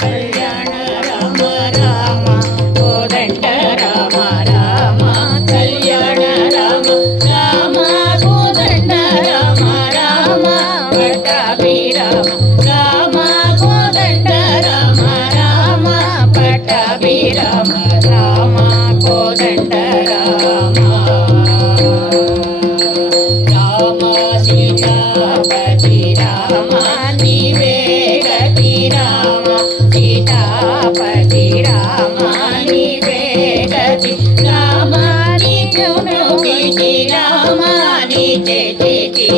కళ్యాణ రామ రామ కోదండ రామ రామ కళ్యాణ రామ రామ కోదండ రామ రామ పట్టాభి రామ రామ కోదండ రామ రామ పట్టాభి రామ రామ కోదండ రామ రామ సీతాపతి రామ నీవే గతి రామ సీతాపతి రామ నీవే గతి రామ నీకి రామ నీతి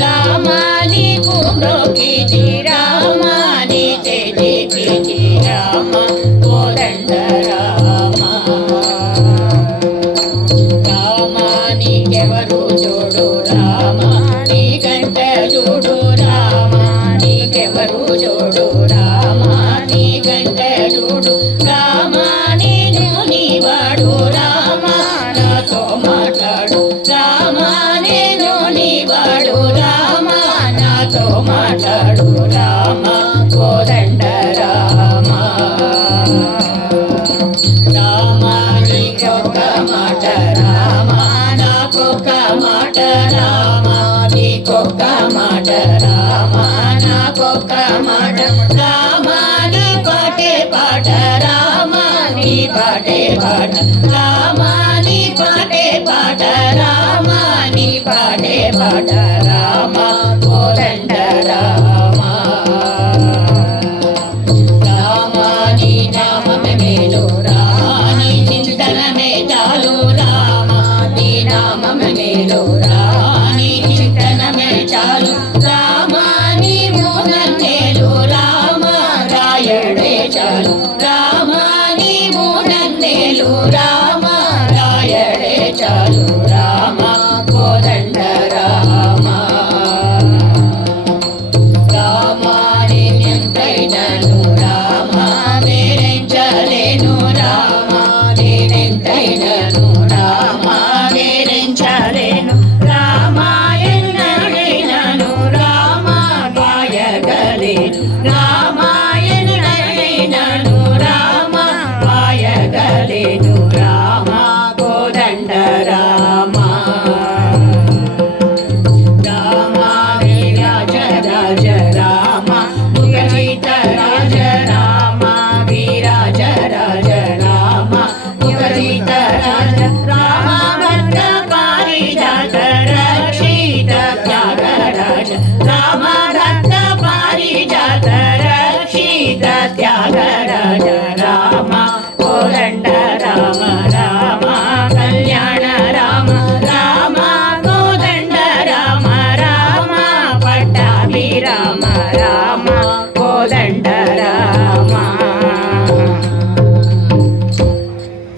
రామ నీకు మ్రోకి రామ నీతి రామ కోదండ రామ రామ నీకెవరు జోడు రామ నీకంట చూడు రామ నీకెవరు జోడు రామ నీకంట చూడు రామ నేను నీవాడు రామ నాతో మాట్లాడు రామ నేను నీవాడు రామ నాతో మాట్లాడు రామ కోదండ రామ రామ నీకొక్క మాట రామ నాకొక్క మాట రామ నీకొక్క మాట రామ నాకొక్క మాట రామ నీ పాటే పాట రామ నీ పాటే పాట రామ నీ పాటే పాట రామ నీ పాటే పాట రామ కోదండ రామ రామ నీ నామమే మేలు రాని చింతనమే చాలు రామ నీ నామమే మేలు రాని చింతనమే చాలు రామ నీ మూనన్నేలు రామ రాయడే చాలు రామ నీ మూనన్నేలు రామ రాయడే చాలు రామ కోదండ రామ రామ నేనెంతైనను రామ వేరించలేను రామ నేనెంతైనను రామ వేరించలేను రామ ఎన్నడైనను రామ వాయగలేను రామ ఎన్నడైనను రామ వాయగలేను రామ కోదండ రామ రామ విరాజ రాజ రామ ముఖజిత రాజ రామ విరాజ రాజ రామ ముఖజిత రాజ రామ భద్ర పారిజాత రక్షిత త్యాగరాజ రామ భద్ర పారిజాత రక్షిత త్యాగరాజ రామ కోదండ